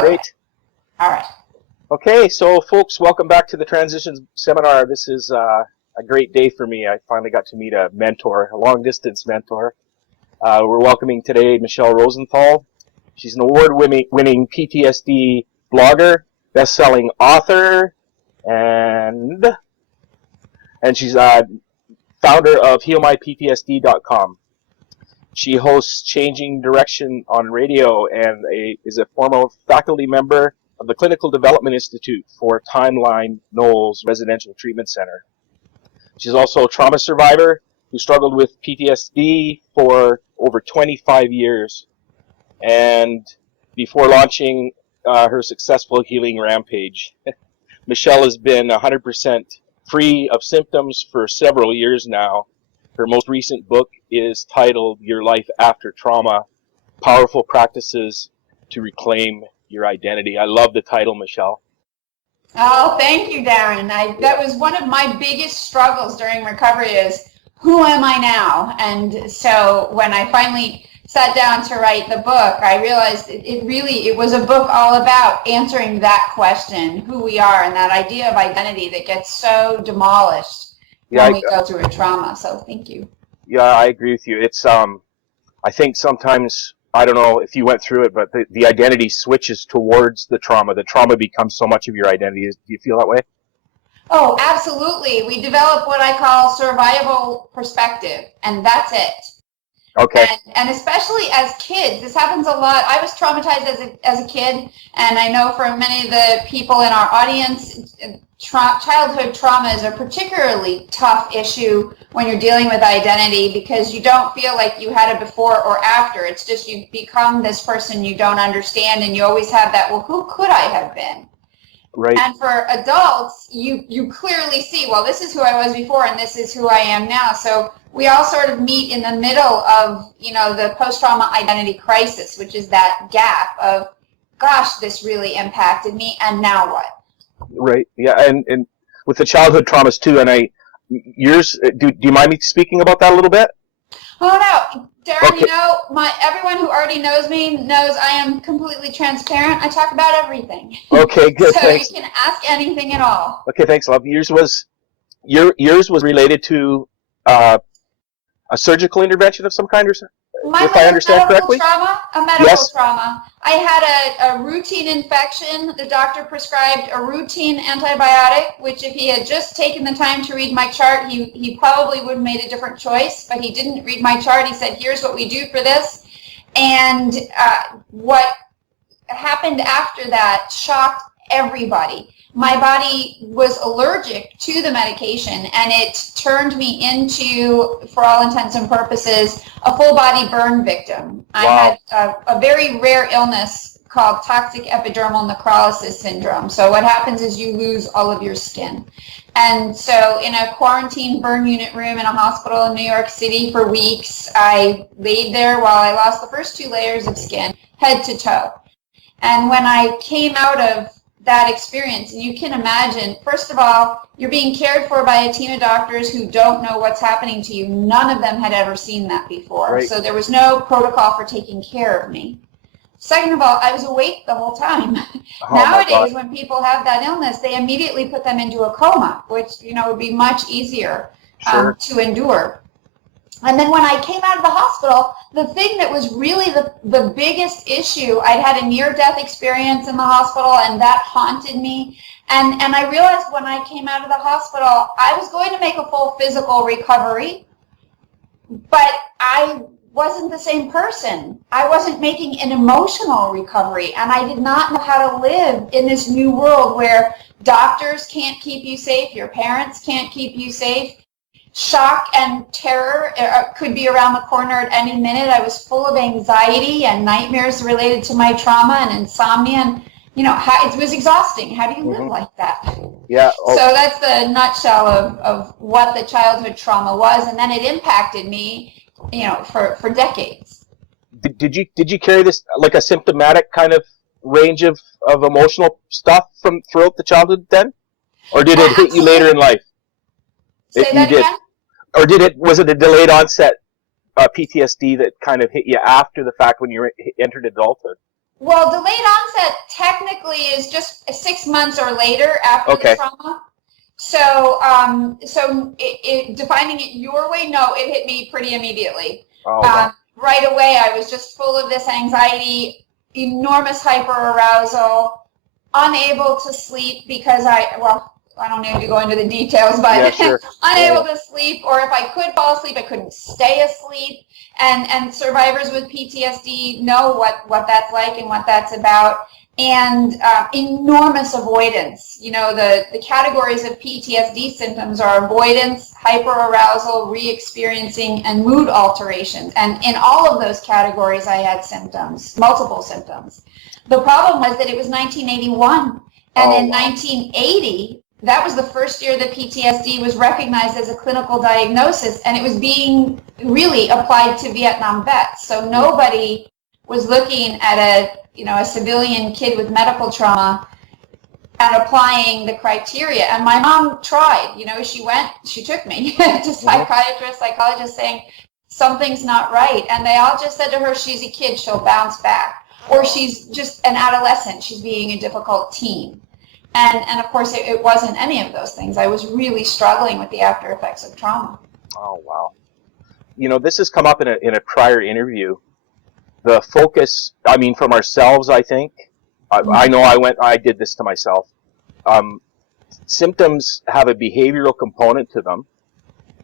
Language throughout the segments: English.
Okay. Great. All right. Okay, so folks, welcome back to the Transitions Seminar. This is a great day for me. I finally got to meet a mentor, a long-distance mentor. We're welcoming today Michele Rosenthal. She's an award-winning PTSD blogger, best-selling author, and she's founder of HealMyPTSD.com. She hosts Changing Direction on radio and is a former faculty member of the Clinical Development Institute for Timeline Knowles Residential Treatment Center. She's also a trauma survivor who struggled with PTSD for over 25 years, and before launching her successful healing rampage. Michele has been 100% free of symptoms for several years now. Her most recent book is titled Your Life After Trauma, Powerful Practices to Reclaim Your Identity. I love the title, Michele. Oh, thank you, Darren. That was one of my biggest struggles during recovery is, who am I now? And so when I finally sat down to write the book, I realized it was a book all about answering that question, who we are, and that idea of identity that gets so demolished when we go through a trauma. So thank you. Yeah, I agree with you. It's I think sometimes, I don't know if you went through it, but the identity switches towards the trauma. The trauma becomes so much of your identity. Do you feel that way? Oh, absolutely. We develop what I call survival perspective, and that's it. Okay. And especially as kids, this happens a lot. I was traumatized as a kid, and I know for many of the people in our audience, childhood trauma is a particularly tough issue when you're dealing with identity, because you don't feel like you had it before or after. It's just you become this person you don't understand, and you always have that, well, who could I have been? Right. And for adults, you clearly see, well, this is who I was before and this is who I am now. So we all sort of meet in the middle of, the post-trauma identity crisis, which is that gap of, gosh, this really impacted me, and now what? Right. Yeah. And with the childhood traumas too, and do you mind me speaking about that a little bit? Oh, no. Darren, Okay. Everyone who already knows me knows I am completely transparent. I talk about everything. Okay, good. So Thanks. You can ask anything at all. Okay, thanks, love. Yours was related to a surgical intervention of some kind, if I understand correctly? A medical trauma. I had a routine infection. The doctor prescribed a routine antibiotic, which if he had just taken the time to read my chart, he probably would have made a different choice, but he didn't read my chart. He said, here's what we do for this. And what happened after that shocked everybody. My body was allergic to the medication, and it turned me into, for all intents and purposes, a full body burn victim. Wow. I had a very rare illness called toxic epidermal necrolysis syndrome. So what happens is you lose all of your skin. And so in a quarantine burn unit room in a hospital in New York City for weeks, I laid there while I lost the first 2 layers of skin, head to toe. And when I came out of that experience, and you can imagine, first of all, you're being cared for by a team of doctors who don't know what's happening to you. None of them had ever seen that before. Right. So there was no protocol for taking care of me. Second of all, I was awake the whole time. Oh, nowadays, when people have that illness, they immediately put them into a coma, which would be much easier to endure. And then when I came out of the hospital, the thing that was really the biggest issue, I'd had a near-death experience in the hospital, and that haunted me. And I realized when I came out of the hospital, I was going to make a full physical recovery, but I wasn't the same person. I wasn't making an emotional recovery, and I did not know how to live in this new world where doctors can't keep you safe, your parents can't keep you safe. Shock and terror could be around the corner at any minute. I was full of anxiety and nightmares related to my trauma and insomnia, and it was exhausting. How do you live like that? Yeah. So that's the nutshell of what the childhood trauma was, and then it impacted me, for decades. Did you carry this like a symptomatic kind of range of emotional stuff from throughout the childhood then, or did it hit you later in life? Say that again? Or was it a delayed onset PTSD that kind of hit you after the fact when you entered adulthood? Well, delayed onset technically is just 6 months or later after the trauma. So, defining it your way, no, it hit me pretty immediately. Oh, wow. Right away, I was just full of this anxiety, enormous hyperarousal, unable to sleep because I don't need to go into the details, but yeah, sure. unable to sleep, or if I could fall asleep, I couldn't stay asleep. And survivors with PTSD know what that's like and what that's about. And enormous avoidance. You know, the categories of PTSD symptoms are avoidance, hyperarousal, re-experiencing, and mood alterations. And in all of those categories, I had symptoms, multiple symptoms. The problem was that it was 1981, and in 1980, that was the first year that PTSD was recognized as a clinical diagnosis, and it was being really applied to Vietnam vets. So nobody was looking at a civilian kid with medical trauma and applying the criteria. And my mom tried, she took me to psychiatrists, psychologists saying, something's not right. And they all just said to her, she's a kid, she'll bounce back. Or she's just an adolescent, she's being a difficult teen. And of course, it wasn't any of those things. I was really struggling with the after effects of trauma. Oh, wow. This has come up in a prior interview. The focus, from ourselves, I think. I know I did this to myself. Symptoms have a behavioral component to them.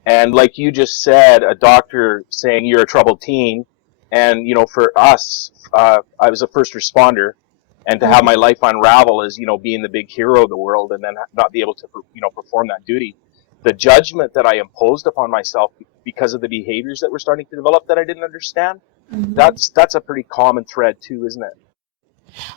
And like you just said, a doctor saying you're a troubled teen. And, for us, I was a first responder. And to have my life unravel as, being the big hero of the world and then not be able to, perform that duty. The judgment that I imposed upon myself because of the behaviors that were starting to develop that I didn't understand, that's a pretty common thread too, isn't it?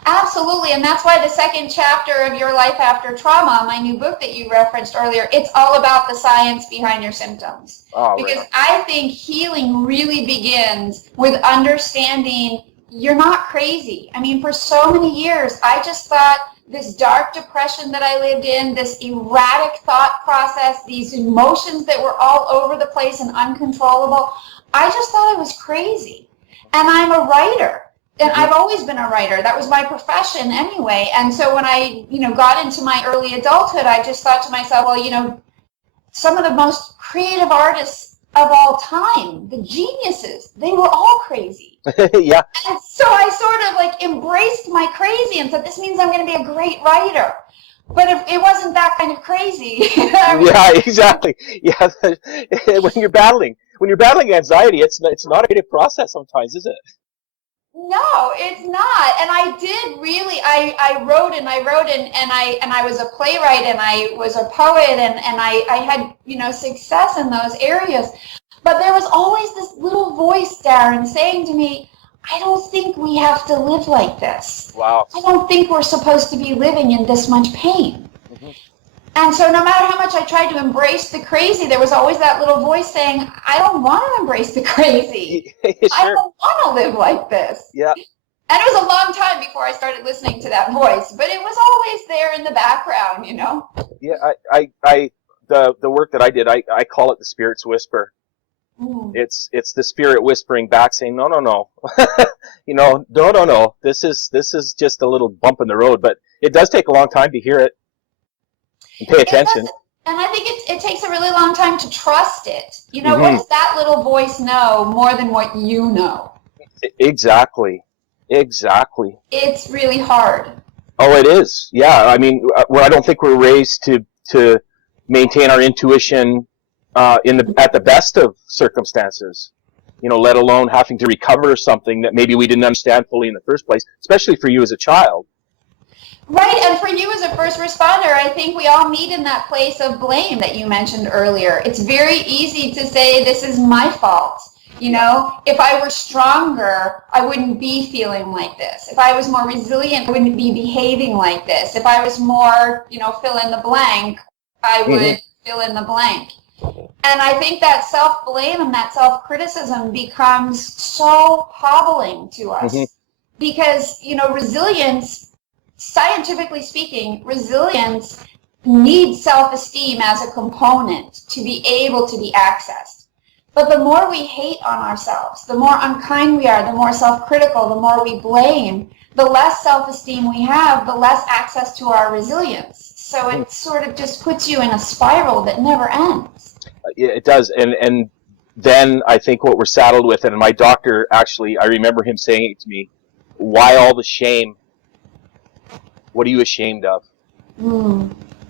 Absolutely, and that's why the second chapter of Your Life After Trauma, my new book that you referenced earlier, it's all about the science behind your symptoms. Because I think healing really begins with understanding you're not crazy. For so many years, I just thought this dark depression that I lived in, this erratic thought process, these emotions that were all over the place and uncontrollable, I just thought I was crazy. And I'm a writer. And I've always been a writer. That was my profession anyway. And so when I, got into my early adulthood, I just thought to myself, well, some of the most creative artists of all time, the geniuses, they were all crazy. Yeah. And so I sort of embraced my crazy and said, this means I'm going to be a great writer. But if it wasn't that kind of crazy. Yeah, exactly. Yeah. When you're battling anxiety, it's not a creative process sometimes, is it? No, it's not. And I did really, I wrote and I was a playwright and I was a poet and I had, success in those areas. But there was always this little voice, Darren, saying to me, I don't think we have to live like this. Wow. I don't think we're supposed to be living in this much pain. And so no matter how much I tried to embrace the crazy, there was always that little voice saying, I don't want to embrace the crazy. Sure. I don't want to live like this. Yeah. And it was a long time before I started listening to that voice, but it was always there in the background, Yeah, the work that I did, I call it the spirit's whisper. It's the spirit whispering back saying, no. No. This is just a little bump in the road, but it does take a long time to hear it. And pay attention. And I think it takes a really long time to trust it. What does that little voice know more than what you know? Exactly. It's really hard. Oh, it is. Yeah. I don't think we're raised to maintain our intuition at the best of circumstances. Let alone having to recover something that maybe we didn't understand fully in the first place, especially for you as a child. Right, and for you as a first responder, I think we all meet in that place of blame that you mentioned earlier. It's very easy to say, this is my fault. If I were stronger, I wouldn't be feeling like this. If I was more resilient, I wouldn't be behaving like this. If I was more, fill in the blank, I would fill in the blank. And I think that self-blame and that self-criticism becomes so hobbling to us. Because, resilience, scientifically speaking, resilience needs self-esteem as a component to be able to be accessed. But the more we hate on ourselves, the more unkind we are, the more self-critical, the more we blame, the less self-esteem we have, the less access to our resilience. So it sort of just puts you in a spiral that never ends. It does. And then I think what we're saddled with, and my doctor actually, I remember him saying it to me, why all the shame? What are you ashamed of?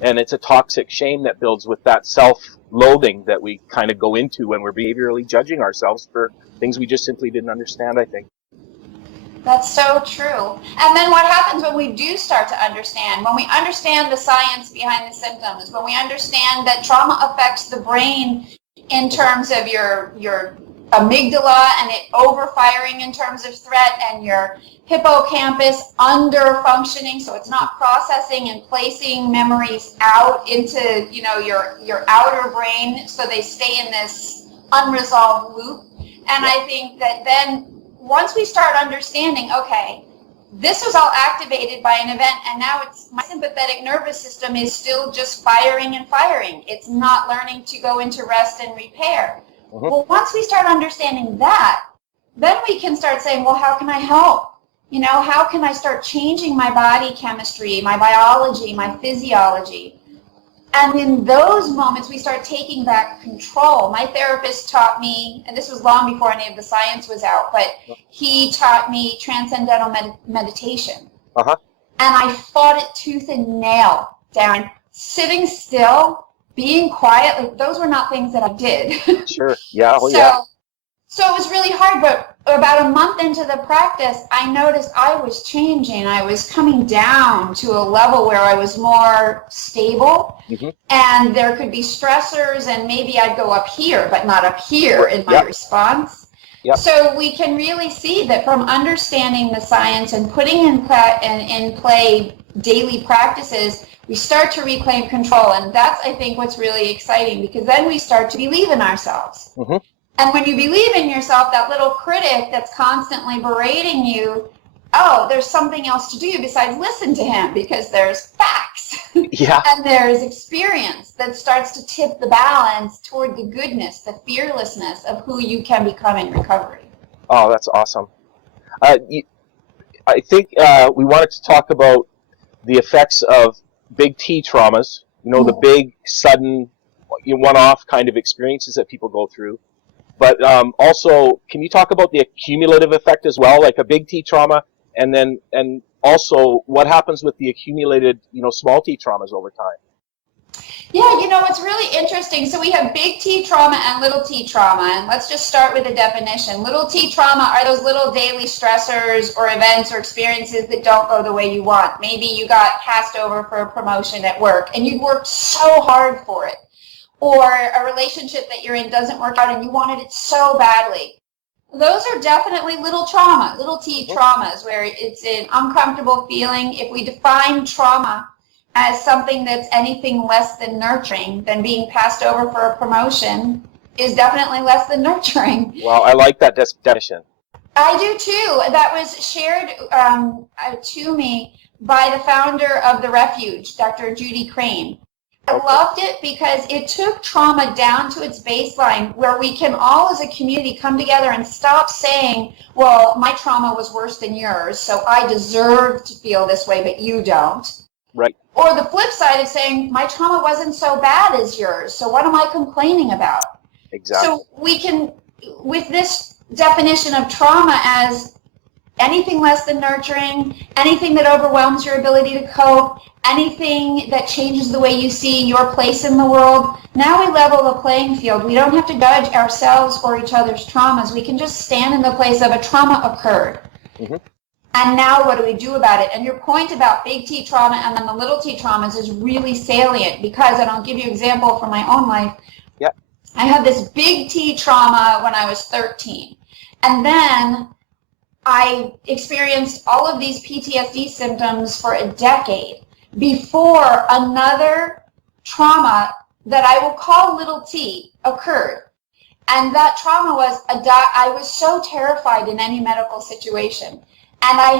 And it's a toxic shame that builds with that self-loathing that we kind of go into when we're behaviorally judging ourselves for things we just simply didn't understand, I think. That's so true. And then what happens when we do start to understand, when we understand the science behind the symptoms, when we understand that trauma affects the brain in terms of your amygdala and it overfiring in terms of threat, and your hippocampus under functioning, so it's not processing and placing memories out into, you know, your outer brain, so they stay in this unresolved loop. And I think that then once we start understanding, okay, this was all activated by an event, and now it's my sympathetic nervous system is still just firing and firing. It's not learning to go into rest and repair. Well, once we start understanding that, then we can start saying, well, how can I help? You know, how can I start changing my body chemistry, my biology, my physiology? And in those moments, we start taking back control. My therapist taught me, and this was long before any of the science was out, but he taught me transcendental meditation. And I fought it tooth and nail, Darren. Sitting still, being quiet, like those were not things that I did. Sure. Yeah. Oh, yeah. So it was really hard, but about a month into the practice, I noticed I was changing. I was coming down to a level where I was more stable, and there could be stressors, and maybe I'd go up here, but not up here in my response. So we can really see that from understanding the science and putting in play daily practices, we start to reclaim control. And that's, I think, what's really exciting, because then we start to believe in ourselves. And when you believe in yourself, that little critic that's constantly berating you, oh, there's something else to do besides listen to him, because there's facts and there's experience that starts to tip the balance toward the goodness, the fearlessness of who you can become in recovery. Oh, that's awesome. I think we wanted to talk about the effects of big T traumas, you know, the big, sudden, one-off kind of experiences that people go through. But also, can you talk about the accumulative effect as well, like a big T trauma, and also what happens with the accumulated, you know, small T traumas over time? Yeah, you know, it's really interesting. So we have big T trauma and little T trauma, and let's just start with a definition. Little T trauma are those little daily stressors or events or experiences that don't go the way you want. Maybe you got passed over for a promotion at work, and you worked so hard for it. Or a relationship that you're in doesn't work out and you wanted it so badly. Those are definitely little trauma, little T traumas, where it's an uncomfortable feeling. If we define trauma as something that's anything less than nurturing, then being passed over for a promotion is definitely less than nurturing. Well, I like that definition. I do too. That was shared to me by the founder of The Refuge, Dr. Judy Crane. I loved it because it took trauma down to its baseline, where we can all as a community come together and stop saying, well, my trauma was worse than yours, so I deserve to feel this way, but you don't. Right. Or the flip side of saying, my trauma wasn't so bad as yours, so what am I complaining about? Exactly. So we can, with this definition of trauma as anything less than nurturing, anything that overwhelms your ability to cope, anything that changes the way you see your place in the world, now we level the playing field. We don't have to judge ourselves or each other's traumas. We can just stand in the place of a trauma occurred. And now what do we do about it? And your point about big T trauma and then the little T traumas is really salient, because, and I'll give you an example from my own life. I had this big T trauma when I was 13. And then I experienced all of these PTSD symptoms for a decade before another trauma that I will call little T occurred. And that trauma was, I was so terrified in any medical situation. And I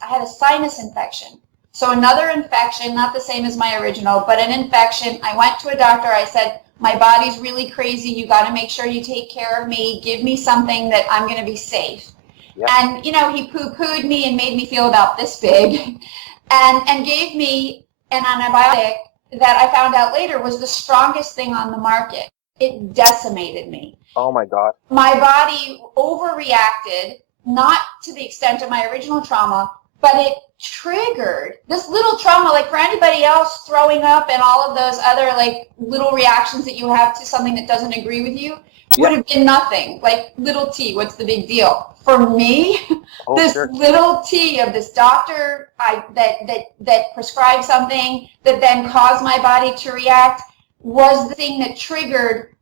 had a sinus infection. So another infection, not the same as my original, but an infection. I went to a doctor. I said, My body's really crazy. You got to make sure you take care of me. Give me something that I'm going to be safe. Yep. And, you know, he poo-pooed me and made me feel about this big and gave me an antibiotic that I found out later was the strongest thing on the market. It decimated me. Oh my God. My body overreacted, not to the extent of my original trauma, but it triggered this little trauma, like for anybody else, throwing up and all of those other like little reactions that you have to something that doesn't agree with you would have been nothing. Like little t, what's the big deal? For me, this little t of this doctor that prescribed something that then caused my body to react was the thing that triggered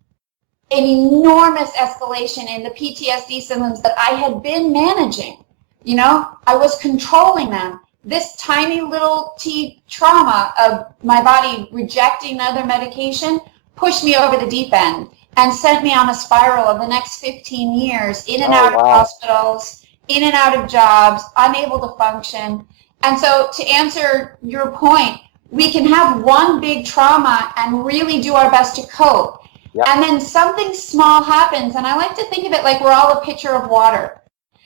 an enormous escalation in the PTSD symptoms that I had been managing. You know, I was controlling them. This tiny little T trauma of my body rejecting other medication pushed me over the deep end and sent me on a spiral of the next 15 years, in and out of hospitals, in and out of jobs, unable to function. And so to answer your point, we can have one big trauma and really do our best to cope. Yep. And then something small happens, and I like to think of it like we're all a pitcher of water.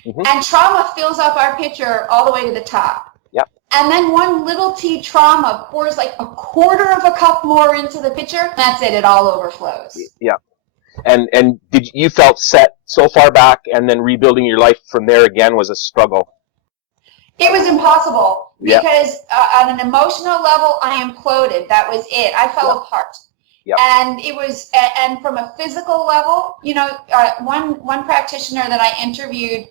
Mm-hmm. And trauma fills up our pitcher all the way to the top. Yep. And then one little t trauma pours like a quarter of a cup more into the pitcher. And that's it. It all overflows. Yeah. And did you felt set so far back, and then rebuilding your life from there again was a struggle? It was impossible because on an emotional level, I imploded. That was it. I fell apart. Yep. And it was, and from a physical level, you know, one practitioner that I interviewed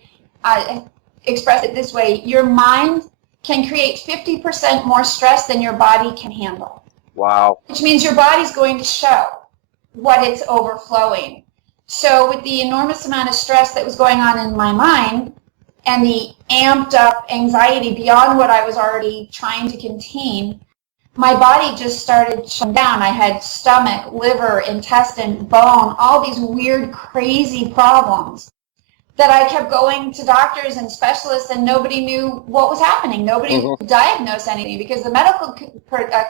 expressed it this way: your mind can create 50% more stress than your body can handle. Wow. Which means your body's going to show what it's overflowing. So with the enormous amount of stress that was going on in my mind and the amped up anxiety beyond what I was already trying to contain, my body just started shutting down. I had stomach, liver, intestine, bone, all these weird, crazy problems that I kept going to doctors and specialists, and nobody knew what was happening. Nobody could diagnose anything because the medical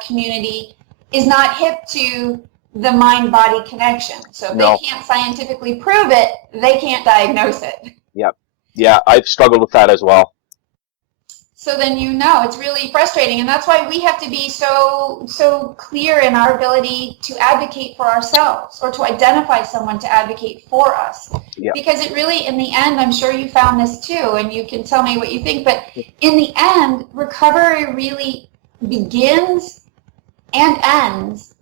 community is not hip to the mind-body connection. So if they can't scientifically prove it, they can't diagnose it. Yep. Yeah, I've struggled with that as well. So then you know it's really frustrating, and that's why we have to be so clear in our ability to advocate for ourselves or to identify someone to advocate for us. Yep. Because it really, in the end, I'm sure you found this too, and you can tell me what you think, but in the end, recovery really begins and ends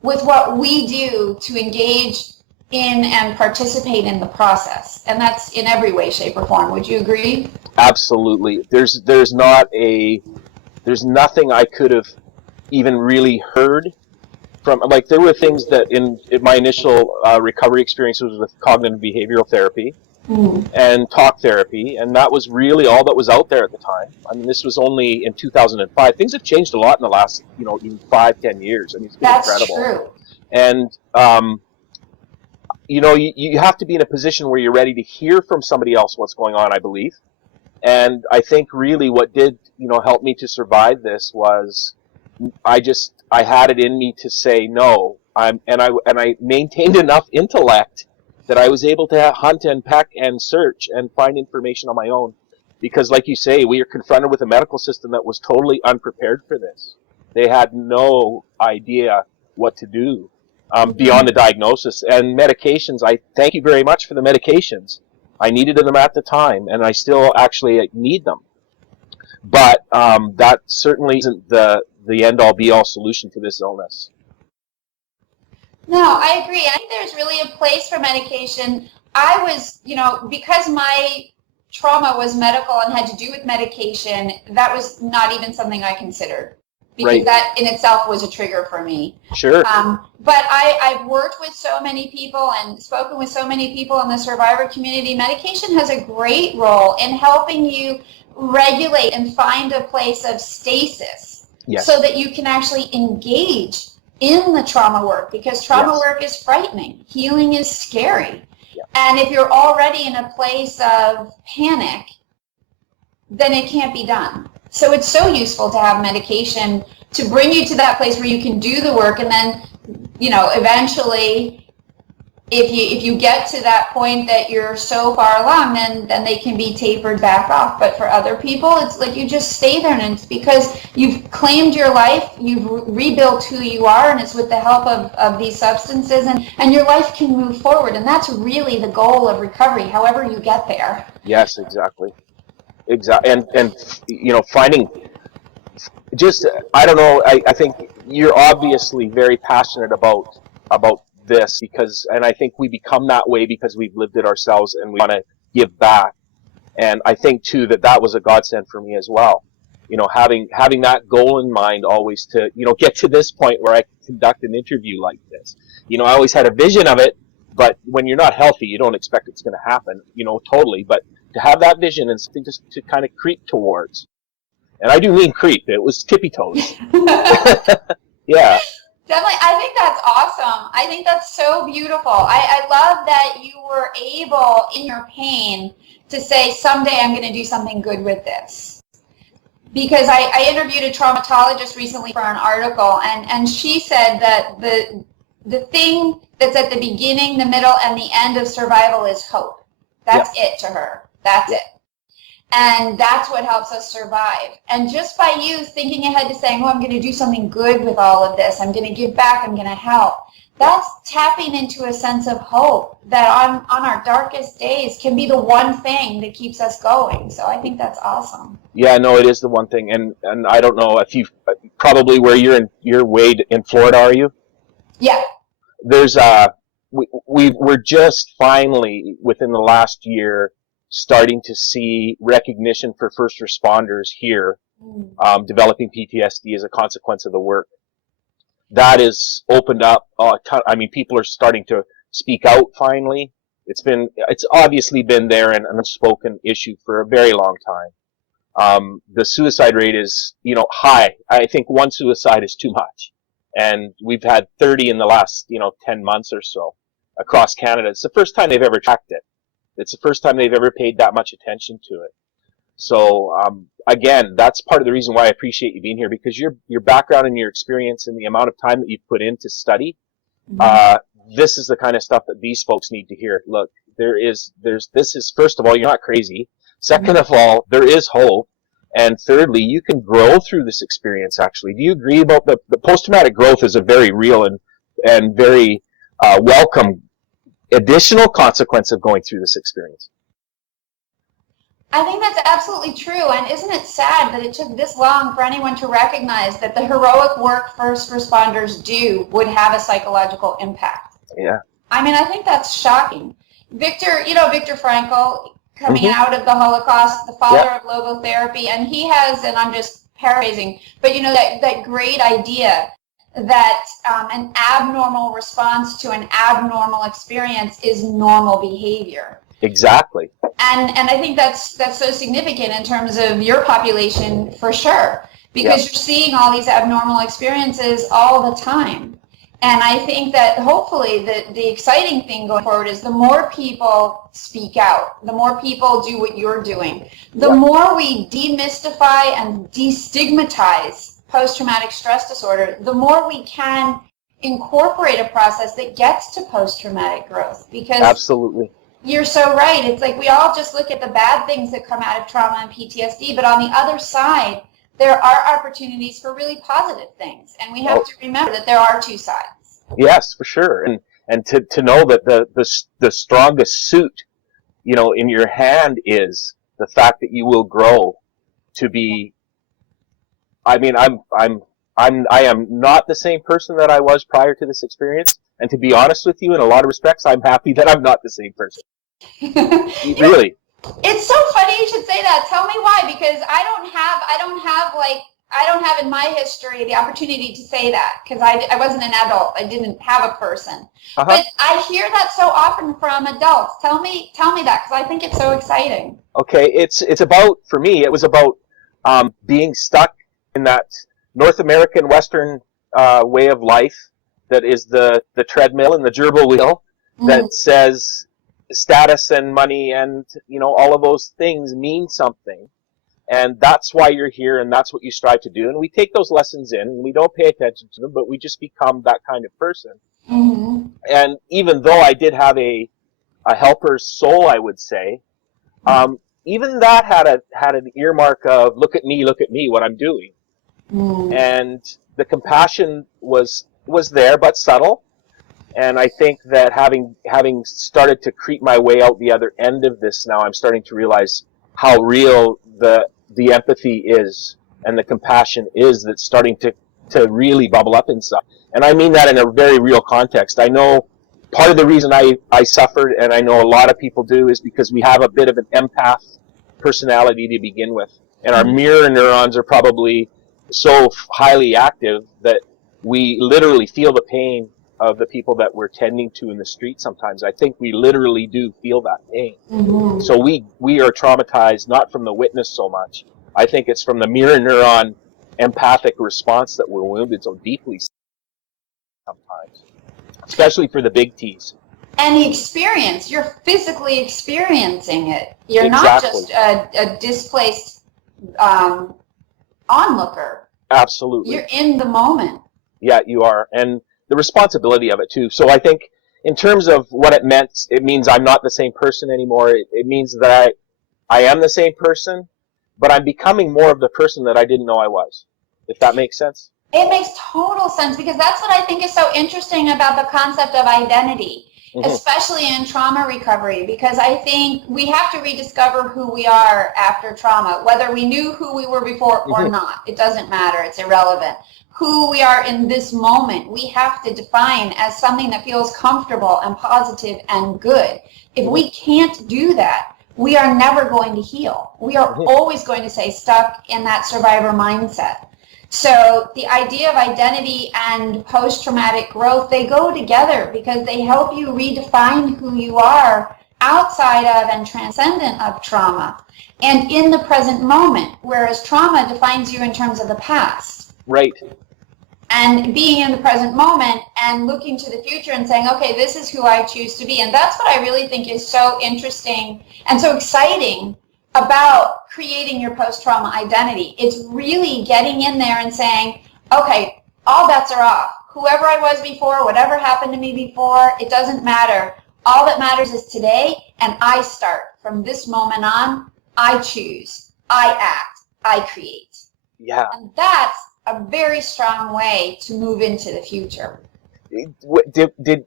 with what we do to engage in and participate in the process. And that's in every way, shape, or form. Would you agree? Absolutely. There's nothing I could have even really heard from, like, there were things that in my initial recovery experience was with cognitive behavioral therapy and talk therapy, and that was really all that was out there at the time. I mean, this was only in 2005. Things have changed a lot in the last, even 5-10 years. I mean, it's been incredible. That's true. And you have to be in a position where you're ready to hear from somebody else what's going on, I believe. And I think really what did, help me to survive this was I had it in me to say no. And I maintained enough intellect that I was able to hunt and peck and search and find information on my own. Because like you say, we are confronted with a medical system that was totally unprepared for this. They had no idea what to do beyond the diagnosis. And medications, I thank you very much for the medications. I needed them at the time, and I still actually need them. But that certainly isn't the end-all, be-all solution to this illness. No, I agree. I think there's really a place for medication. I was, because my trauma was medical and had to do with medication, that was not even something I considered. Because that in itself was a trigger for me. Sure. But I've worked with so many people and spoken with so many people in the survivor community. Medication has a great role in helping you regulate and find a place of stasis so that you can actually engage in the trauma work, because trauma work is frightening. Healing is scary. Yeah. And if you're already in a place of panic, then it can't be done. So it's so useful to have medication to bring you to that place where you can do the work, and then, eventually, if you get to that point that you're so far along, then they can be tapered back off. But for other people, it's like you just stay there, and it's because you've claimed your life, you've rebuilt who you are, and it's with the help of these substances, and your life can move forward. And that's really the goal of recovery, however you get there. Yes, exactly. And finding just, I don't know, I think you're obviously very passionate about this, and I think we become that way because we've lived it ourselves and we want to give back. And I think too that was a godsend for me as well. Having that goal in mind always to, get to this point where I can conduct an interview like this. I always had a vision of it, but when you're not healthy, you don't expect it's going to happen, totally. But to have that vision and something just to kind of creep towards. And I do mean creep. It was tippy toes. Yeah. Definitely. I think that's awesome. I think that's so beautiful. I love that you were able, in your pain, to say, someday I'm going to do something good with this. Because I interviewed a traumatologist recently for an article, and she said that the thing that's at the beginning, the middle, and the end of survival is hope. That's it to her. That's it. And that's what helps us survive. And just by you thinking ahead to saying, I'm going to do something good with all of this, I'm going to give back, I'm going to help, that's tapping into a sense of hope that on our darkest days can be the one thing that keeps us going. So I think that's awesome. Yeah, no, it is the one thing. And I don't know if you probably where you're way in Florida, are you? Yeah. There's we're just finally within the last year starting to see recognition for first responders here developing PTSD as a consequence of the work. That is opened up. People are starting to speak out finally. It's obviously been there and an unspoken issue for a very long time. The suicide rate is, high. I think one suicide is too much. And we've had 30 in the last, 10 months or so across Canada. It's the first time they've ever tracked it. It's the first time they've ever paid that much attention to it. So, again, that's part of the reason why I appreciate you being here, because your background and your experience and the amount of time that you've put in to study, this is the kind of stuff that these folks need to hear. Look, this is, first of all, you're not crazy. Second of all, there is hope. And thirdly, you can grow through this experience, actually. Do you agree about the post-traumatic growth is a very real and very welcome additional consequence of going through this experience? I think that's absolutely true. And isn't it sad that it took this long for anyone to recognize that the heroic work first responders do would have a psychological impact? Yeah. I think that's shocking. Victor Frankl, coming out of the Holocaust, the father of logotherapy, and he has, and I'm just paraphrasing, but that great idea that an abnormal response to an abnormal experience is normal behavior. Exactly. And I think that's so significant in terms of your population, for sure, because you're seeing all these abnormal experiences all the time. And I think that hopefully the exciting thing going forward is the more people speak out, the more people do what you're doing, the more we demystify and destigmatize post-traumatic stress disorder, the more we can incorporate a process that gets to post-traumatic growth. Because absolutely, you're so right. It's like we all just look at the bad things that come out of trauma and PTSD, but on the other side, there are opportunities for really positive things, and we have to remember that there are two sides. Yes, for sure, and to know that the strongest suit, in your hand is the fact that you will grow to be. I am not the same person that I was prior to this experience, and to be honest with you, in a lot of respects, I'm happy that I'm not the same person. Really. It's so funny you should say that. Tell me why, because I don't have in my history the opportunity to say that, because I wasn't an adult. I didn't have a person. But I hear that so often from adults. Tell me that, because I think it's so exciting. Okay, it's about, for me, it was about being stuck in that North American Western way of life that is the treadmill and the gerbil wheel that says status and money and all of those things mean something, and that's why you're here and that's what you strive to do, and we take those lessons in and we don't pay attention to them, but we just become that kind of person. Mm-hmm. And even though I did have a helper's soul, I would say, even that had an earmark of look at me, what I'm doing. Mm. And the compassion was there, but subtle. And I think that having started to creep my way out the other end of this now, I'm starting to realize how real the empathy is and the compassion is that's starting to really bubble up inside. And I mean that in a very real context. I know part of the reason I suffered, and I know a lot of people do, is because we have a bit of an empath personality to begin with. And our mirror neurons are probably so highly active that we literally feel the pain of the people that we're tending to in the street sometimes. I think we literally do feel that pain. Mm-hmm. So we are traumatized not from the witness so much. I think it's from the mirror neuron empathic response that we're wounded so deeply sometimes, especially for the big T's. And the experience, you're physically experiencing it. You're Exactly. not just a displaced onlooker. Absolutely. You're in the moment. Yeah, you are. And the responsibility of it too. So I think in terms of what it meant, it means I'm not the same person anymore. It means that I am the same person, but I'm becoming more of the person that I didn't know I was, if that makes sense. It makes total sense, because that's what I think is so interesting about the concept of identity, especially in trauma recovery, because I think we have to rediscover who we are after trauma, whether we knew who we were before or not. It doesn't matter. It's irrelevant. Who we are in this moment, we have to define as something that feels comfortable and positive and good. If we can't do that, we are never going to heal. We are always going to stay stuck in that survivor mindset. So the idea of identity and post-traumatic growth, they go together because they help you redefine who you are outside of and transcendent of trauma and in the present moment, whereas trauma defines you in terms of the past. Right. And being in the present moment and looking to the future and saying, okay, this is who I choose to be. And that's what I really think is so interesting and so exciting about creating your post-trauma identity. It's really getting in there and saying, okay, all bets are off. Whoever I was before, whatever happened to me before, it doesn't matter. All that matters is today, and I start. From this moment on, I choose, I act, I create. Yeah. And that's a very strong way to move into the future. Did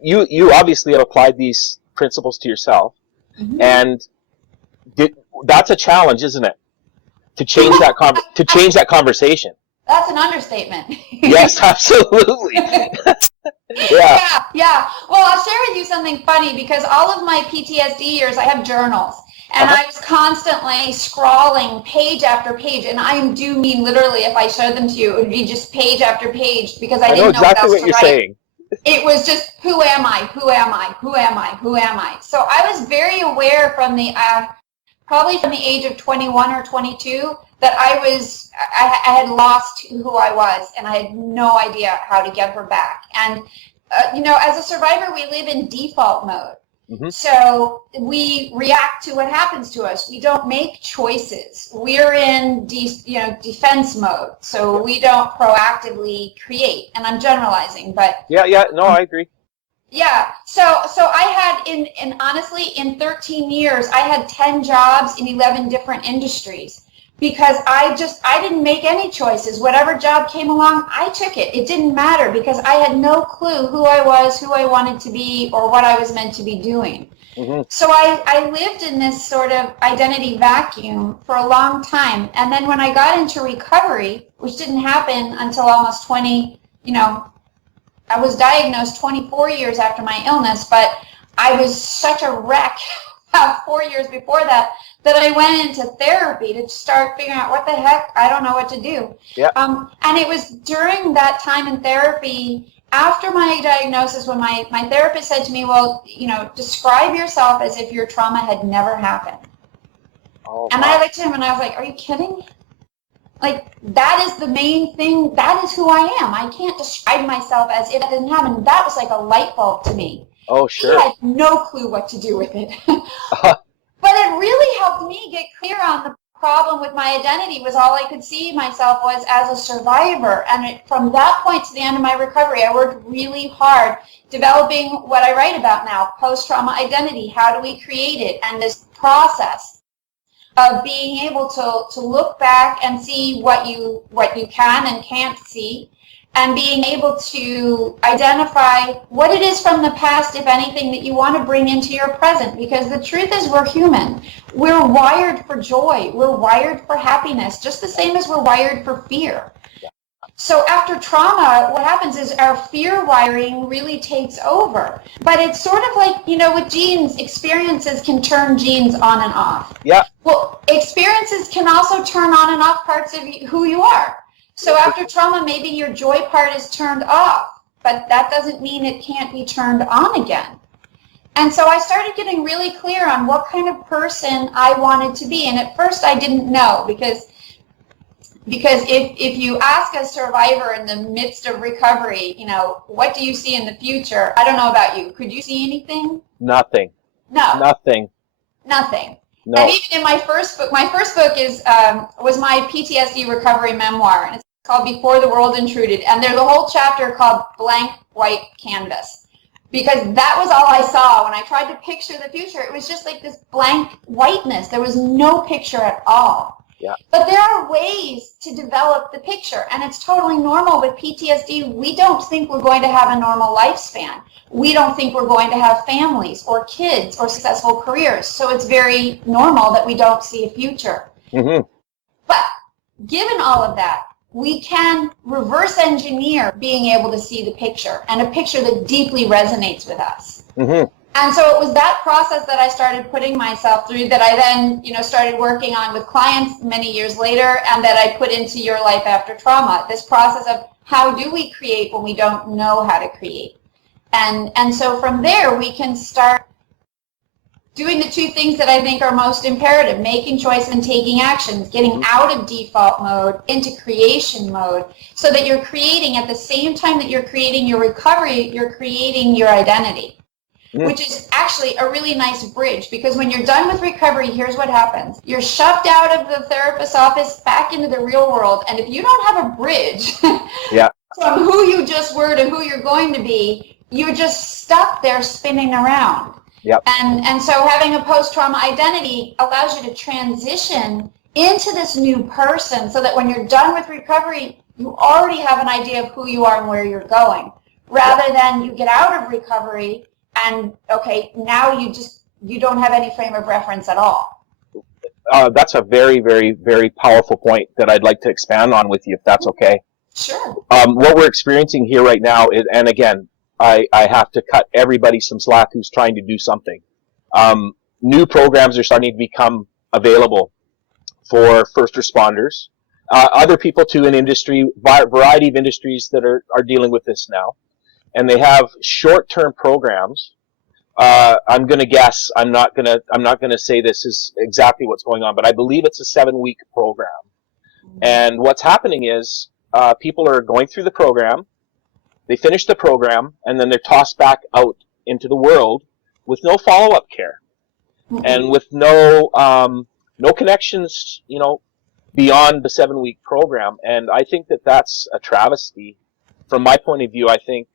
you obviously have applied these principles to yourself, and that's a challenge, isn't it? To change that conversation. That's an understatement. Yes, absolutely. Yeah. Well, I'll share with you something funny, because all of my PTSD years, I have journals. And I was constantly scrawling page after page, and I do mean literally, if I showed them to you, it would be just page after page, because I didn't know exactly what else what you're to write. saying. It was just, who am I? Who am I? Who am I? Who am I? So I was very aware from the probably from the age of 21 or 22 that I had lost who I was, and I had no idea how to get her back. And as a survivor, we live in default mode. So we react to what happens to us. We don't make choices. We're in defense mode. So we don't proactively create. And I'm generalizing, but no, I agree. Yeah. So I had honestly in 13 years, I had 10 jobs in 11 different industries, because I didn't make any choices. Whatever job came along, I took it. It didn't matter, because I had no clue who I was, who I wanted to be, or what I was meant to be doing. So I lived in this sort of identity vacuum for a long time. And then when I got into recovery, which didn't happen until almost 20, I was diagnosed 24 years after my illness, but I was such a wreck 4 years before that I went into therapy to start figuring out what the heck, I don't know what to do. And it was during that time in therapy, after my diagnosis, when my therapist said to me, well, describe yourself as if your trauma had never happened. And I looked at him and I was like, are you kidding? Like, that is the main thing. That is who I am. I can't describe myself as if it didn't happen. That was like a light bulb to me. Oh, sure. He had no clue what to do with it. But it really helped me get clear on the problem with my identity was all I could see myself was as a survivor. And from that point to the end of my recovery, I worked really hard developing what I write about now, post-trauma identity. How do we create it? And this process of being able to look back and see what you can and can't see, and being able to identify what it is from the past, if anything, that you want to bring into your present. Because the truth is, we're human. We're wired for joy. We're wired for happiness, just the same as we're wired for fear. So after trauma, what happens is our fear wiring really takes over. But it's sort of like, with genes, experiences can turn genes on and off. Yeah. Well, experiences can also turn on and off parts of who you are. So after trauma, maybe your joy part is turned off, but that doesn't mean it can't be turned on again. And so I started getting really clear on what kind of person I wanted to be. And at first I didn't know, because if you ask a survivor in the midst of recovery, what do you see in the future? I don't know about you. Could you see anything? Nothing. No. Nothing. Nothing. No. And even in my first book was my PTSD recovery memoir, and it's called Before the World Intruded. And there's a whole chapter called Blank White Canvas, because that was all I saw when I tried to picture the future. It was just like this blank whiteness. There was no picture at all. Yeah. But there are ways to develop the picture, and it's totally normal. With PTSD, we don't think we're going to have a normal lifespan. We don't think we're going to have families or kids or successful careers. So it's very normal that we don't see a future. Mm-hmm. But given all of that, we can reverse engineer being able to see the picture, and a picture that deeply resonates with us. Mm-hmm. And so it was that process that I started putting myself through, that I then, started working on with clients many years later, and that I put into Your Life After Trauma. This process of how do we create when we don't know how to create. And so from there, we can start doing the two things that I think are most imperative: making choice and taking actions, getting out of default mode into creation mode, so that you're creating at the same time that you're creating your recovery, you're creating your identity. Which is actually a really nice bridge, because when you're done with recovery, here's what happens. You're shoved out of the therapist's office back into the real world, and if you don't have a bridge from who you just were to who you're going to be, you're just stuck there spinning around. Yep. And so having a post-trauma identity allows you to transition into this new person, so that when you're done with recovery, you already have an idea of who you are and where you're going, rather than you get out of recovery and, okay, now you don't have any frame of reference at all. That's a very, very, very powerful point that I'd like to expand on with you, if that's okay. Sure. What we're experiencing here right now is, and again, I have to cut everybody some slack who's trying to do something. New programs are starting to become available for first responders, other people too in industry, variety of industries that are dealing with this now. And they have short-term programs. I'm going to guess. I'm not going to say this is exactly what's going on, but I believe it's a 7-week program. And what's happening is people are going through the program, they finish the program, and then they're tossed back out into the world with no follow-up care, and with no connections, beyond the 7-week program. And I think that that's a travesty. From my point of view, I think.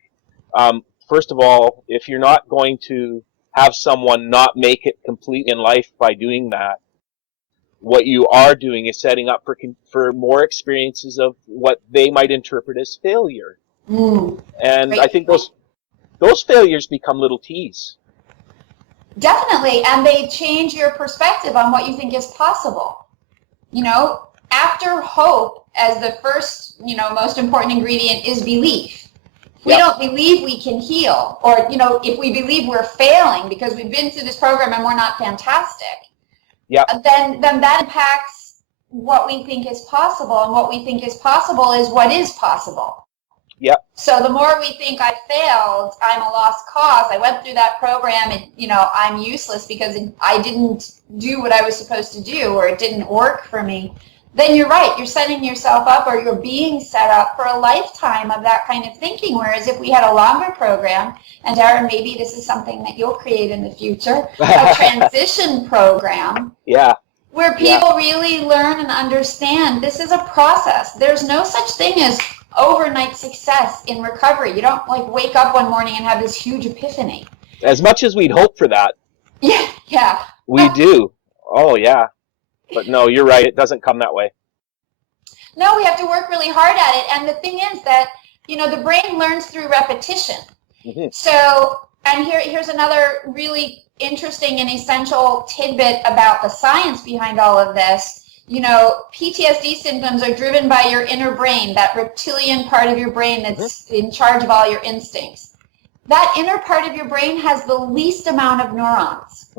First of all, if you're not going to have someone not make it complete in life by doing that, what you are doing is setting up for more experiences of what they might interpret as failure. And I think those failures become little T's. Definitely, and they change your perspective on what you think is possible. After hope, as the first, most important ingredient, is belief. We don't believe we can heal, or, if we believe we're failing because we've been through this program and we're not fantastic, then that impacts what we think is possible, and what we think is possible is what is possible. Yep. So the more we think I failed, I'm a lost cause, I went through that program and, I'm useless because I didn't do what I was supposed to do, or it didn't work for me, then you're right. You're setting yourself up, or you're being set up for a lifetime of that kind of thinking. Whereas if we had a longer program, and Darren, maybe this is something that you'll create in the future, a transition program, where people really learn and understand this is a process. There's no such thing as overnight success in recovery. You don't like wake up one morning and have this huge epiphany. As much as we'd hope for that. Yeah. We do. Oh, yeah. But no, you're right. It doesn't come that way. No, we have to work really hard at it. And the thing is that, the brain learns through repetition. Mm-hmm. So, and here's another really interesting and essential tidbit about the science behind all of this. PTSD symptoms are driven by your inner brain, that reptilian part of your brain that's in charge of all your instincts. That inner part of your brain has the least amount of neurons,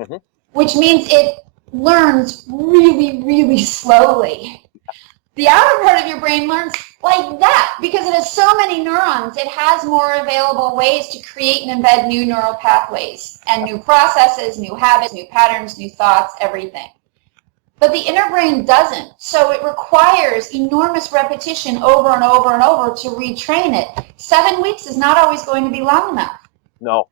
which means it learns really, really slowly. The outer part of your brain learns like that because it has so many neurons. It has more available ways to create and embed new neural pathways and new processes, new habits, new patterns, new thoughts, everything. But the inner brain doesn't. So it requires enormous repetition over and over and over to retrain it. 7 weeks is not always going to be long enough. No.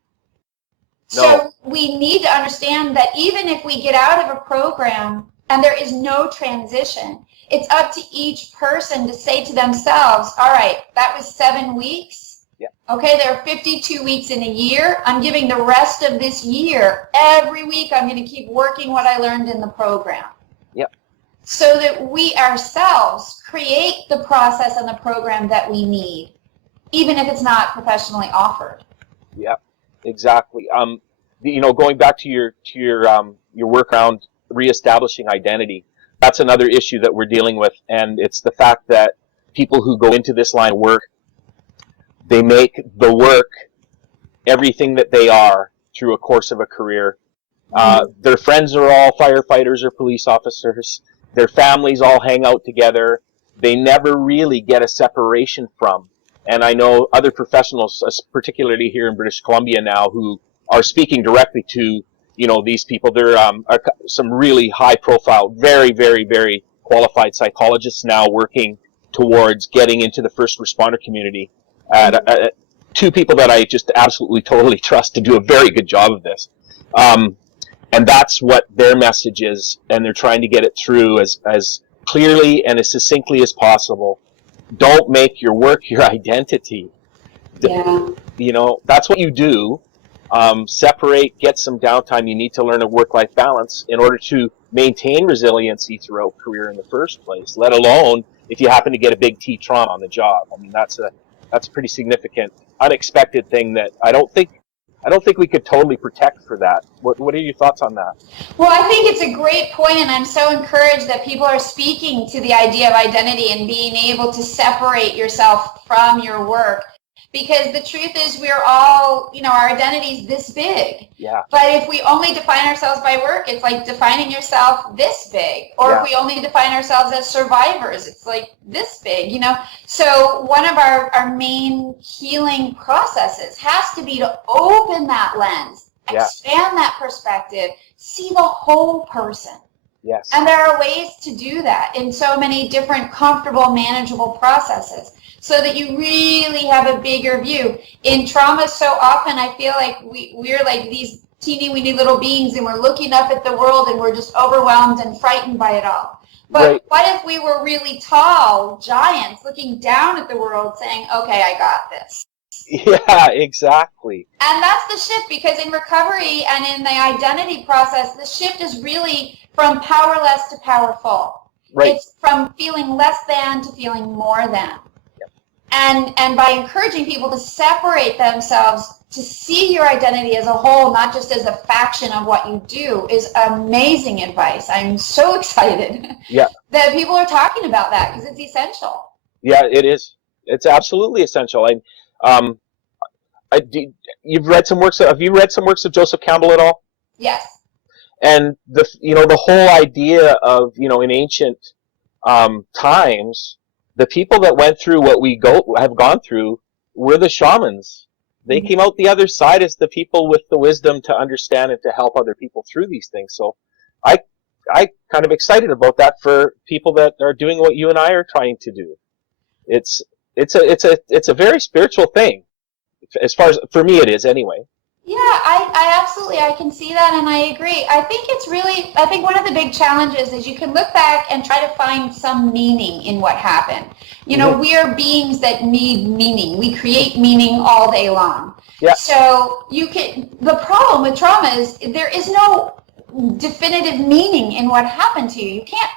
So we need to understand that even if we get out of a program and there is no transition, it's up to each person to say to themselves, all right, that was 7 weeks. Yeah. Okay, there are 52 weeks in a year. I'm giving the rest of this year, every week, I'm going to keep working what I learned in the program. Yep. So that we ourselves create the process and the program that we need, even if it's not professionally offered. Yeah, exactly. Going back to your work around reestablishing identity, that's another issue that we're dealing with, and it's the fact that people who go into this line of work, they make the work everything that they are through a course of a career. Their friends are all firefighters or police officers. Their families all hang out together. They never really get a separation from. And I know other professionals, particularly here in British Columbia now, who are speaking directly to these people. There are some really high-profile, very, very, very qualified psychologists now working towards getting into the first responder community. Two people that I just absolutely, totally trust to do a very good job of this. And that's what their message is, and they're trying to get it through as clearly and as succinctly as possible. Don't make your work your identity. Yeah. That's what you do. Separate, get some downtime. You need to learn a work-life balance in order to maintain resiliency throughout career in the first place, let alone if you happen to get a big T trauma on the job. I mean, that's a pretty significant, unexpected thing that I don't think we could totally protect for that. What are your thoughts on that? Well, I think it's a great point, and I'm so encouraged that people are speaking to the idea of identity and being able to separate yourself from your work. Because the truth is we're all, our identity's this big. Yeah. But if we only define ourselves by work, it's like defining yourself this big. Or if we only define ourselves as survivors, it's like this big, So one of our main healing processes has to be to open that lens, expand that perspective, see the whole person. Yes. And there are ways to do that in so many different comfortable, manageable processes, so that you really have a bigger view. In trauma, so often I feel like we're like these teeny weeny little beings, and we're looking up at the world and we're just overwhelmed and frightened by it all. But what if we were really tall giants looking down at the world saying, okay, I got this? Yeah, exactly. And that's the shift, because in recovery and in the identity process, the shift is really from powerless to powerful. Right. It's from feeling less than to feeling more than. And by encouraging people to separate themselves, to see your identity as a whole, not just as a faction of what you do, is amazing advice. I'm so excited that people are talking about that, because it's essential. Yeah, it is. It's absolutely essential. You've read some works. Have you read some works of Joseph Campbell at all? Yes. And the whole idea of in ancient times, the people that went through what we have gone through were the shamans. They came out the other side as the people with the wisdom to understand and to help other people through these things. So I kind of excited about that for people that are doing what you and I are trying to do. It's a very spiritual thing, as far as for me it is anyway. Yeah, I absolutely, I can see that and I agree. I think one of the big challenges is you can look back and try to find some meaning in what happened. You know, we are beings that need meaning. We create meaning all day long. Yeah. So the problem with trauma is there is no definitive meaning in what happened to you. You can't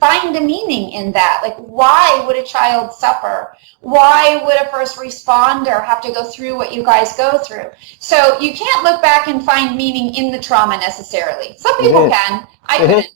find a meaning in that. Like, why would a child suffer? Why would a first responder have to go through what you guys go through? So you can't look back and find meaning in the trauma necessarily. Some people can. I couldn't.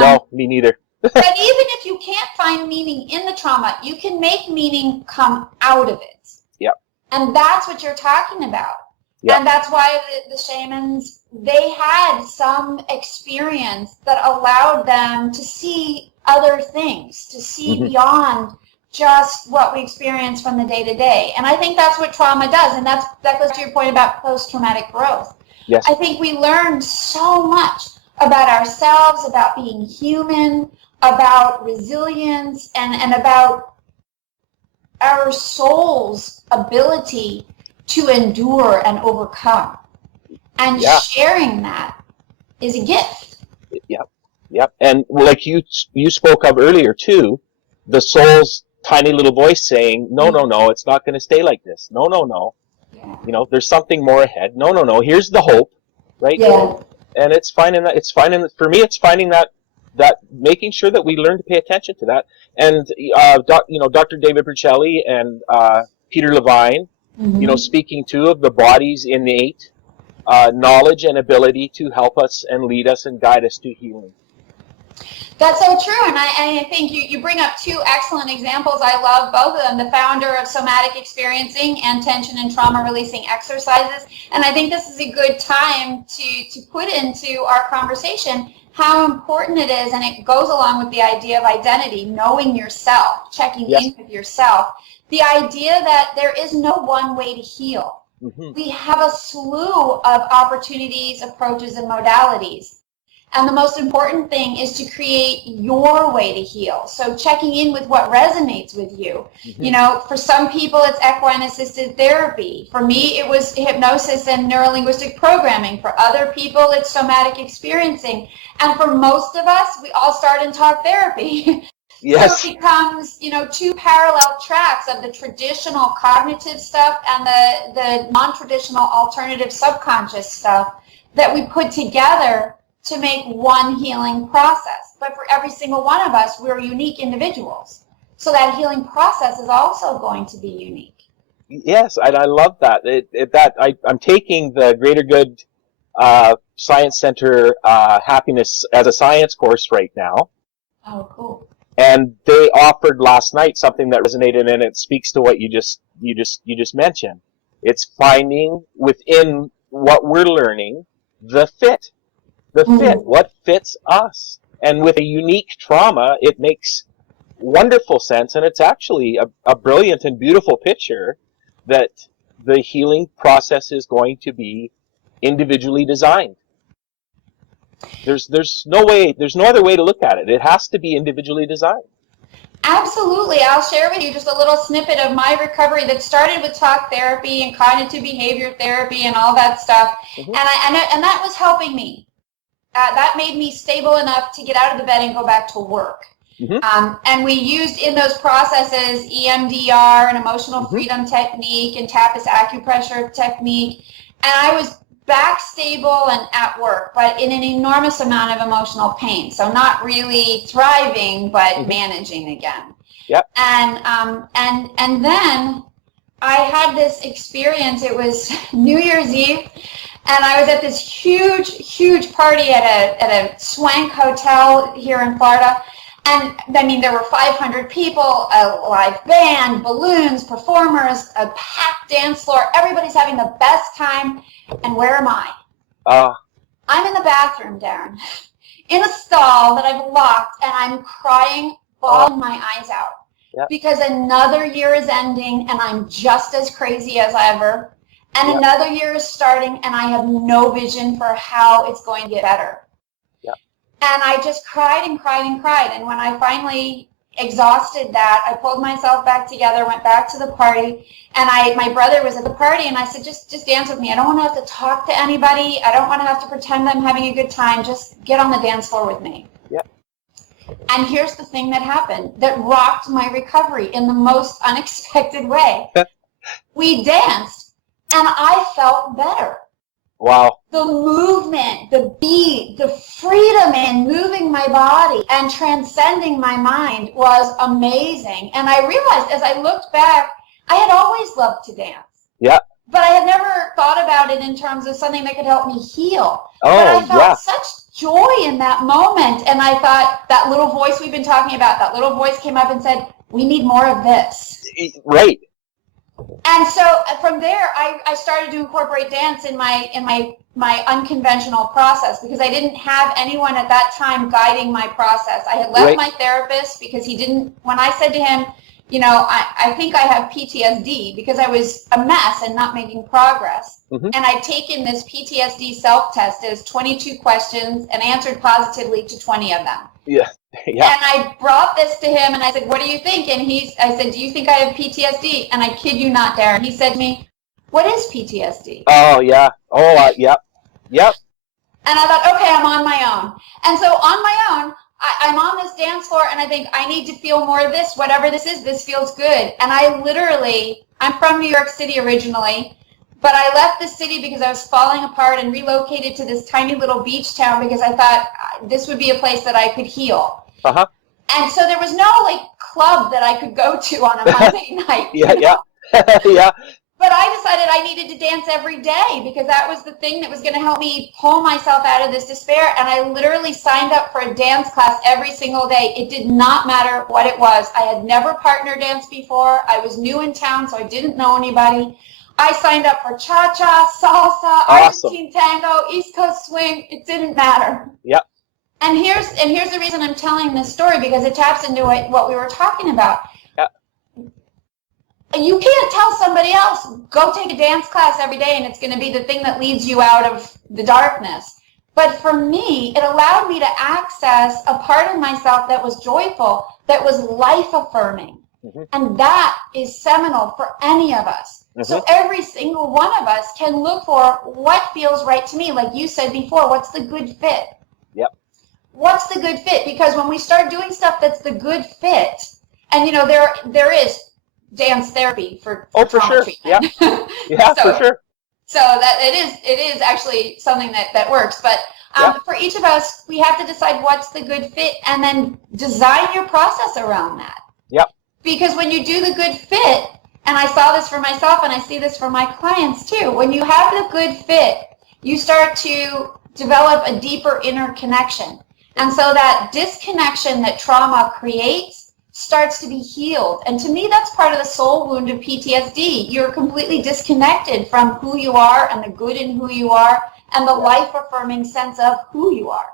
No, me neither. But even if you can't find meaning in the trauma, you can make meaning come out of it. Yeah. And that's what you're talking about. Yeah. And that's why the shamans, they had some experience that allowed them to see other things, to see beyond just what we experience from the day to day. And I think that's what trauma does. And that goes to your point about post-traumatic growth. Yes. I think we learned so much about ourselves, about being human, about resilience, and about our soul's ability to endure and overcome. And sharing that is a gift. Yep. And like you spoke of earlier too, the soul's tiny little voice saying, no, it's not going to stay like this. No. Yeah. You know, there's something more ahead. No. Here's the hope, right? Yeah. And it's finding for me, it's finding that making sure that we learn to pay attention to that. And, Dr. David Bercelli and Peter Levine, speaking too of the body's innate knowledge and ability to help us and lead us and guide us to healing. That's so true, and I think you bring up two excellent examples. I love both of them, the founder of Somatic Experiencing and Tension and Trauma Releasing Exercises, and I think this is a good time to put into our conversation how important it is, and it goes along with the idea of identity, knowing yourself, checking in with yourself, the idea that there is no one way to heal. We have a slew of opportunities, approaches, and modalities. And the most important thing is to create your way to heal. So checking in with what resonates with you. You know, for some people, it's equine assisted therapy. For me, it was hypnosis and neurolinguistic programming. For other people, it's somatic experiencing. And for most of us, we all start in talk therapy. Yes. So it becomes, two parallel tracks of the traditional cognitive stuff and the non-traditional alternative subconscious stuff that we put together to make one healing process. But for every single one of us, we're unique individuals. So that healing process is also going to be unique. Yes, and I love that. I'm taking the Greater Good Science Center Happiness as a Science course right now. Oh, cool. And they offered last night something that resonated, and it speaks to what you just mentioned. It's finding within what we're learning the fit. What fits us. And with a unique trauma, it makes wonderful sense, and it's actually a brilliant and beautiful picture that the healing process is going to be individually designed. There's no other way to look at it. It has to be individually designed. Absolutely. I'll share with you just a little snippet of my recovery that started with talk therapy and cognitive behavior therapy and all that stuff. And that was helping me. That made me stable enough to get out of the bed and go back to work. And we used in those processes EMDR, an emotional freedom technique, and TAPAS acupressure technique. And I was back stable and at work, but in an enormous amount of emotional pain. So not really thriving, but managing again. Yep. And then I had this experience. It was New Year's Eve. And I was at this huge party at a swank hotel here in Florida. And I mean, there were 500 people, a live band, balloons, performers, a packed dance floor. Everybody's having the best time. And where am I? I'm in the bathroom, Darren, in a stall that I've locked, and I'm crying, bawling my eyes out. Yep. Because another year is ending, and I'm just as crazy as ever. And another year is starting, and I have no vision for how it's going to get better. Yep. And I just cried and cried and cried. And when I finally exhausted that. I pulled myself back together, went back to the party, and my brother was at the party, and I said, just dance with me. I don't want to have to talk to anybody. I don't want to have to pretend I'm having a good time. Just get on the dance floor with me. Yep. And here's the thing that happened that rocked my recovery in the most unexpected way. We danced, and I felt better. Wow. The movement, the beat, the freedom in moving my body and transcending my mind was amazing. And I realized as I looked back, I had always loved to dance. Yeah. But I had never thought about it in terms of something that could help me heal. Oh, but I felt yeah. such joy in that moment. And I thought that little voice we've been talking about, that little voice came up and said, we need more of this. Right. And so from there, I started to incorporate dance in my unconventional process, because I didn't have anyone at that time guiding my process. I had left my therapist because he didn't, when I said to him, you know, I think I have PTSD, because I was a mess and not making progress. Mm-hmm. And I'd taken this PTSD self-test as 22 questions and answered positively to 20 of them. Yeah. Yeah. And I brought this to him and I said, what do you think? And I said, do you think I have PTSD? And I kid you not, Darren, he said to me, what is PTSD? Oh, yeah. Oh, yep. Yep. And I thought, okay, I'm on my own. And so on my own, I'm on this dance floor and I think I need to feel more of this, whatever this is, this feels good. And I'm from New York City originally, but I left the city because I was falling apart and relocated to this tiny little beach town because I thought this would be a place that I could heal. Uh-huh. And so there was no club that I could go to on a Monday night. Yeah, yeah. Yeah. But I decided I needed to dance every day because that was the thing that was going to help me pull myself out of this despair. And I literally signed up for a dance class every single day. It did not matter what it was. I had never partner danced before. I was new in town, so I didn't know anybody. I signed up for cha-cha, salsa, Argentine tango, East Coast swing. It didn't matter. Yep. And here's the reason I'm telling this story, because it taps into what we were talking about. You can't tell somebody else, go take a dance class every day and it's going to be the thing that leads you out of the darkness. But for me, it allowed me to access a part of myself that was joyful, that was life-affirming. Mm-hmm. And that is seminal for any of us. Mm-hmm. So every single one of us can look for what feels right to me. Like you said before, what's the good fit? Yep. What's the good fit? Because when we start doing stuff that's the good fit, and there is dance therapy for trauma treatment. Yeah, yeah, for sure. So that it is actually something that works. But for each of us, we have to decide what's the good fit and then design your process around that. Yep. Because when you do the good fit, and I saw this for myself and I see this for my clients too, when you have the good fit, you start to develop a deeper inner connection. And so that disconnection that trauma creates starts to be healed. And to me, that's part of the soul wound of PTSD. You're completely disconnected from who you are and the good in who you are and the life-affirming sense of who you are.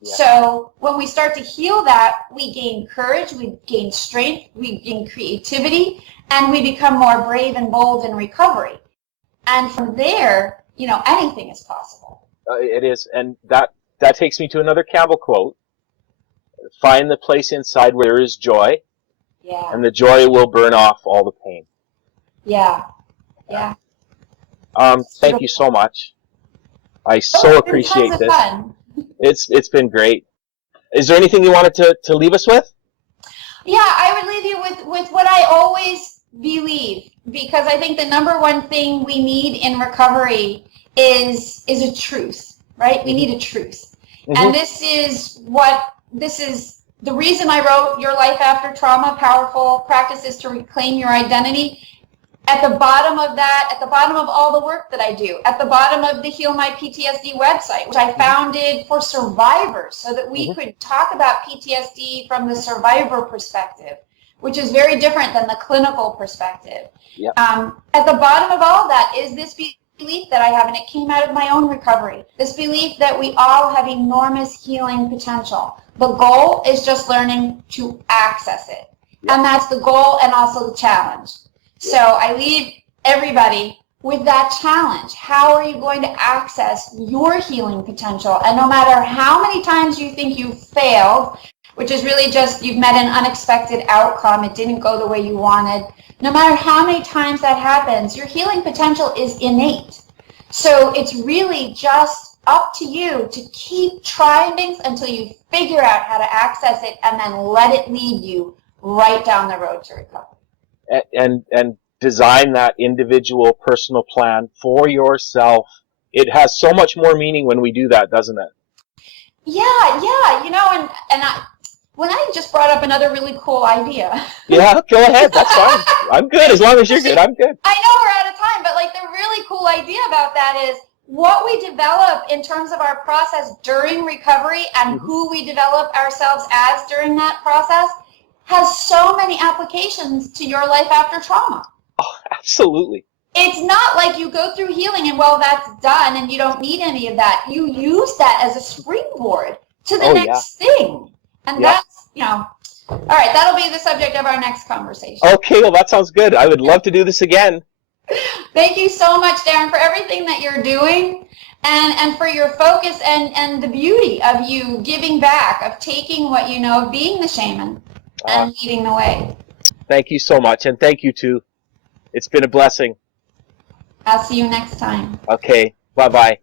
Yeah. So when we start to heal that, we gain courage, we gain strength, we gain creativity, and we become more brave and bold in recovery. And from there, anything is possible. It is. And that takes me to another Campbell quote. Find the place inside where there is joy. Yeah. And the joy will burn off all the pain. Yeah. Yeah. Thank you so much. I so appreciate this. Fun. It's been great. Is there anything you wanted to leave us with? Yeah, I would leave you with what I always believe, because I think the number one thing we need in recovery is a truth, right? We need a truth. Mm-hmm. And this is the reason I wrote Your Life After Trauma, Powerful Practices to Reclaim Your Identity. At the bottom of that, at the bottom of all the work that I do, at the bottom of the HealMyPTSD website, which I founded for survivors so that we could talk about PTSD from the survivor perspective, which is very different than the clinical perspective. Yep. At the bottom of all that is this belief that I have, and it came out of my own recovery, this belief that we all have enormous healing potential. The goal is just learning to access it. Yep. And that's the goal and also the challenge. So I leave everybody with that challenge. How are you going to access your healing potential? And no matter how many times you think you've failed, which is really just you've met an unexpected outcome. It didn't go the way you wanted. No matter how many times that happens, your healing potential is innate. So it's really just up to you to keep trying things until you figure out how to access it and then let it lead you right down the road to recovery. And design that individual personal plan for yourself. It has so much more meaning when we do that, doesn't it? Yeah, you know, when I just brought up another really cool idea. Yeah, go ahead. That's fine. I'm good. As long as you're good, I'm good. I know we're out of time, but like the really cool idea about that is what we develop in terms of our process during recovery and who we develop ourselves as during that process has so many applications to your life after trauma. Oh, absolutely. It's not like you go through healing and, well, that's done and you don't need any of that. You use that as a springboard to the next thing. And that's, you know, all right, that'll be the subject of our next conversation. Okay, well, that sounds good. I would love to do this again. Thank you so much, Darren, for everything that you're doing and for your focus and the beauty of you giving back, of taking what you know, of being the shaman and leading the way. Thank you so much, and thank you too. It's been a blessing. I'll see you next time. Okay, bye-bye.